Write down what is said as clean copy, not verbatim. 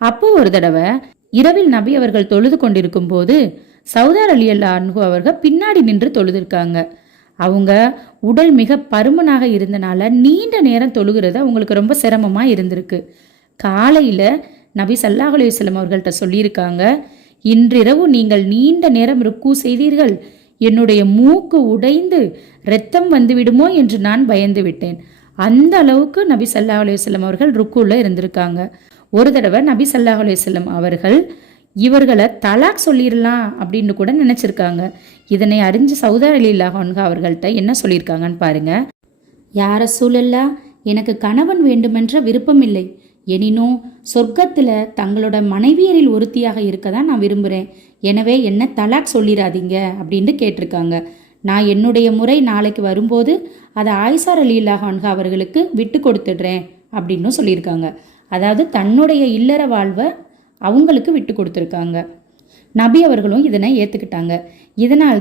அப்போ ஒரு தடவை இரவில் நபி அவர்கள் தொழுது கொண்டிருக்கும் போது சௌதார் அலி அல்லாஹ் அன்ஹு அவர்கள் பின்னாடி நின்று தொழுதிருக்காங்க. அவங்க உடல் மிக பருமனாக இருந்தனால நீண்ட நேரம் தொழுகிறது அவங்களுக்கு ரொம்ப சிரமமாக இருந்திருக்கு. காலையில் நபி ஸல்லல்லாஹு அலைஹி வஸல்லம் அவர்கள்ட்ட சொல்லியிருக்காங்க, இன்றிரவு நீங்கள் நீண்ட நேரம் ருக்கு செய்தீர்கள், என்னுடைய மூக்கு உடைந்து இரத்தம் வந்துவிடுமோ என்று நான் பயந்து விட்டேன். அந்த அளவுக்கு நபி ஸல்லல்லாஹு அலைஹி வஸல்லம் அவர்கள் ருக்குல இருந்திருக்காங்க. ஒரு தடவை நபி ஸல்லல்லாஹு அலைஹி வஸல்லம் அவர்கள் இவர்களை தலாக் சொல்லிடலாம் அப்படின்னு கூட நினச்சிருக்காங்க. இதனை அறிஞ்சு சௌதார் அலில்லாஹ் அன்ஹு அவர்கள்ட்ட என்ன சொல்லியிருக்காங்கன்னு பாருங்க. யார ரசூலல்லாஹ், எனக்கு கணவன் வேண்டுமென்ற விருப்பம் இல்லை, எனினும் சொர்க்கத்தில் தங்களோட மனைவியரில் ஒருத்தியாக இருக்க தான் நான் விரும்புகிறேன், எனவே என்ன தலாக் சொல்லிடாதீங்க அப்படின்னு கேட்டிருக்காங்க. நான் என்னுடைய முறை நாளைக்கு வரும்போது அதை ஆயிஷா ரலியல்லாஹு அன்ஹா அவர்களுக்கு விட்டு கொடுத்துடுறேன் அப்படின்னு சொல்லியிருக்காங்க. அதாவது தன்னுடைய இல்லற வாழ்வை அவங்களுக்கு விட்டு கொடுத்துருக்காங்க. நபி அவர்களும் இதனை ஏற்றுக்கிட்டாங்க. இதனால்